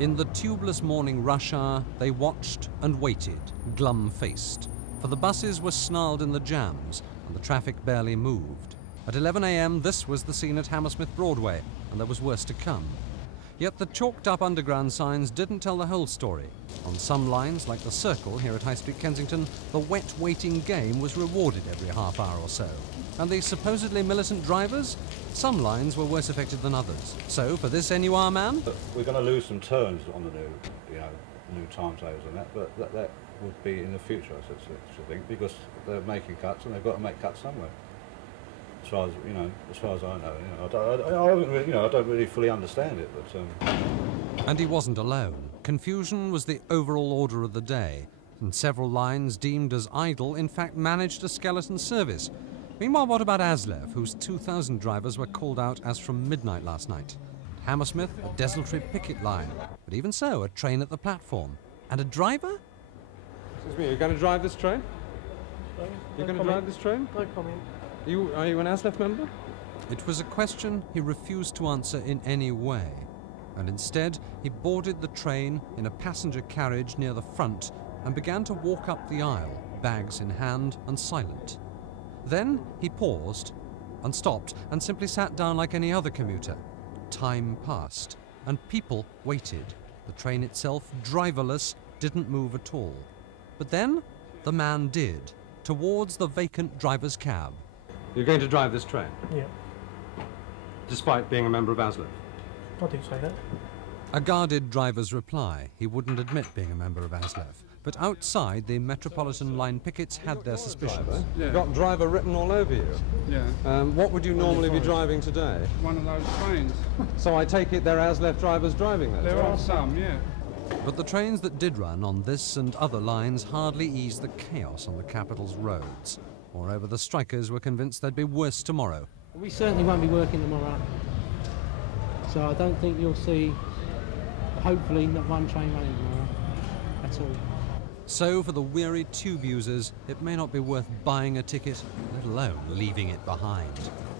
In the tubeless morning rush hour, they watched and waited, glum-faced, for the buses were snarled in the jams and the traffic barely moved. At 11 a.m, this was the scene at Hammersmith Broadway, and there was worse to come. Yet the chalked-up underground signs didn't tell the whole story. On some lines, like the Circle here at High Street Kensington, the wet waiting game was rewarded every half hour or so. And the supposedly militant drivers? Some lines were worse affected than others. So, for this NUR man? We're going to lose some turns on the new timetables and that, but that would be in the future, I should think, because they're making cuts and they've got to make cuts somewhere. As far as I know, I don't really fully understand it, but. And he wasn't alone. Confusion was the overall order of the day, and several lines deemed as idle, in fact, managed a skeleton service. Meanwhile, what about Aslev, whose 2,000 drivers were called out as from midnight last night? Hammersmith, a desultory picket line, but even so, a train at the platform. And a driver? Excuse me, you're going to drive this train? You're going to drive this train? No comment. Are you an Aslev member? It was a question he refused to answer in any way, and instead he boarded the train in a passenger carriage near the front and began to walk up the aisle, bags in hand and silent. Then he paused and stopped and simply sat down like any other commuter. Time passed, and people waited. The train itself, driverless, didn't move at all. But then the man did, towards the vacant driver's cab. You're going to drive this train? Yeah. Despite being a member of Aslev? I didn't say that. A guarded driver's reply. He wouldn't admit being a member of Aslev. But outside, the Metropolitan Line pickets had their suspicions. Yeah. You've got driver written all over you. Yeah. What would you normally be driving today? One of those trains. So I take it there are Aslev drivers driving that? There are some, yeah. But the trains that did run on this and other lines hardly eased the chaos on the capital's roads. Moreover, the strikers were convinced there'd be worse tomorrow. We certainly won't be working tomorrow, so I don't think you'll see, hopefully, not one train running tomorrow at all. So, for the weary tube users, it may not be worth buying a ticket, let alone leaving it behind.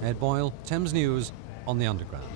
Ed Boyle, Thames News, on the Underground.